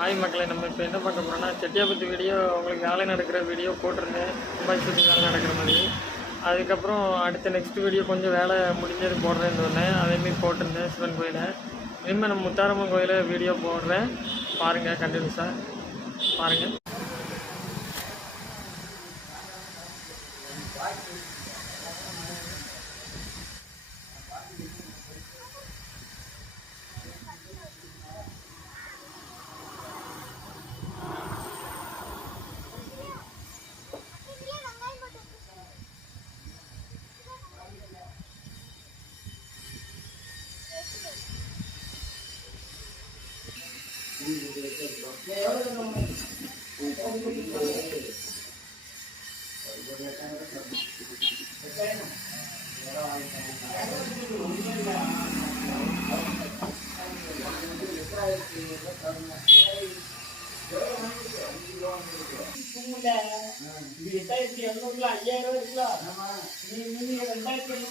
Hi மக்களை, நம்ம இப்போ என்ன பார்க்க போகிறோம்னா செட்டியாபத்து வீடியோ உங்களுக்கு வேலை நடக்கிற வீடியோ போட்டிருந்தேன். துபாய் சுற்றி வேலை நடக்கிற மாதிரி. அதுக்கப்புறம் அடுத்த நெக்ஸ்ட் வீடியோ கொஞ்சம் வேலை முடிஞ்சது போடுறேன்னு சொன்னேன். அதேமாரி போட்டிருந்தேன் சிவன் கோயிலை. இனிமேல் நம்ம முத்தாரம்மன் கோயிலை வீடியோ போடுறேன், பாருங்கள், கண்டினியூஸாக பாருங்கள். இது 8700 5000 இருக்குல்ல, நீ 2000